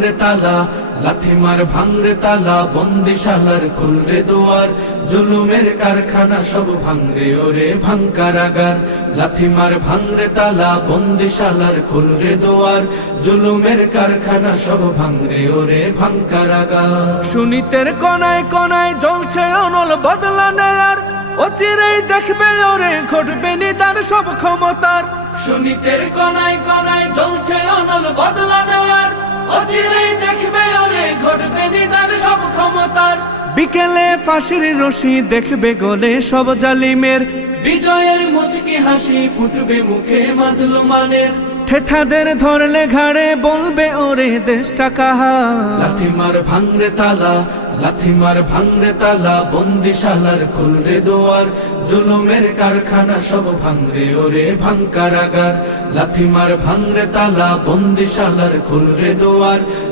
রে তালা লাথি মার ভাঙরে তালা, বন্দিশালার খুলরে দুয়ার, জুলুমের কারখানা সব ভাঙরে ওরে ভাঙ কারাগার। লাথি মার ভাঙরে তালা, বন্দিশালার খুলরে দুয়ার, জুলুমের কারখানা সব ভাঙরে ওরে ভাঙ কারাগার। সুনীতের কোনায় কোনায় জ্বলছে অনল বদলা নেয়ার, অচিরেই দেখবে ওরে ঘটবে নিদান সব ক্ষমতার। সুনীতের কোনায় কোনায় জ্বলছে অনল বদলা নেয়ার, অচিরেই দেখবে ওরে ঘটবে নিদান সব ক্ষমতার। বিকেলে ফাঁসির রশি দেখবে গলে সব জালিমের, বিজয়ের মুচকি হাসি ফুটবে মুখে মাজলুমানের। ঠেঠাদের ধরলে ঘাড়ে বলবে ওরে দেশটা কাহার। লাথি মার ভাঙরে তালা, লাথি মার ভাঙরে তালা, বন্দিশালার খুলরে দুয়ার, জুলুমের কারখানা সব ভাঙরে ওরে ভাঙ কারাগার। লাথি মার ভাঙরে তালা, বন্দিশালার খুলরে দুয়ার,